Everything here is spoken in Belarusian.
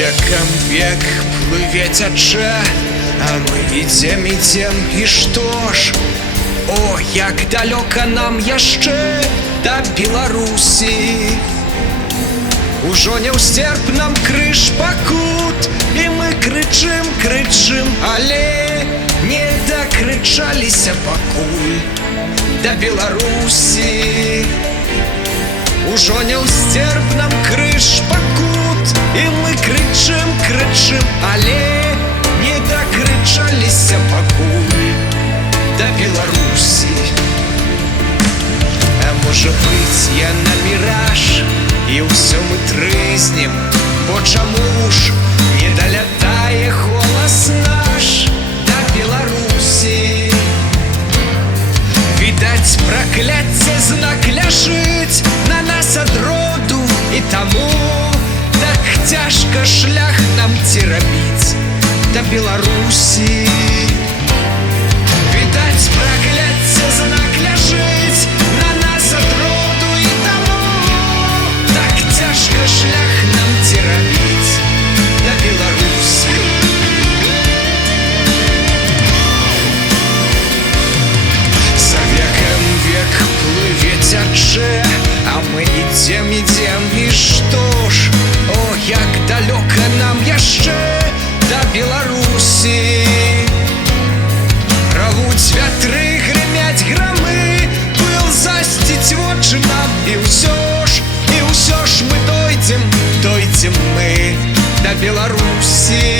векам век плыве цячэ, а мы ідзем, і што ж? О, як далёка нам яшчэ да Беларусі. Ужо не ўсцерп нам крыж пакут, і мы крычым, але не дакрычаліся пакуль да Беларусі. Ужо не ўсцерп нам крыж пакут, і мы крычым, але не дакрычаліся пакуль да Беларусі. А можа быць, яна міраж, і ўсё мы трызнем, бо чаму ж не далятае голас наш да Беларусі? Відаць, пракляцце знак ляжыць на нас ад роду, і таму так цяжка шлях нам ці рабіць да Беларусі. Відаць, пракляцце знак ляжыць на нас ад роду, і таму так цяжка шлях нам ці рабіць да Беларусі. За векам век плыве цячэ, а мы ідзем, і што ж? О, як далёка нам яшчэ да Беларусі. Равуць вятры, грымяць грамы, пыл засціць вочы нам, і ўсё ж мы дойдзем мы да Беларусі.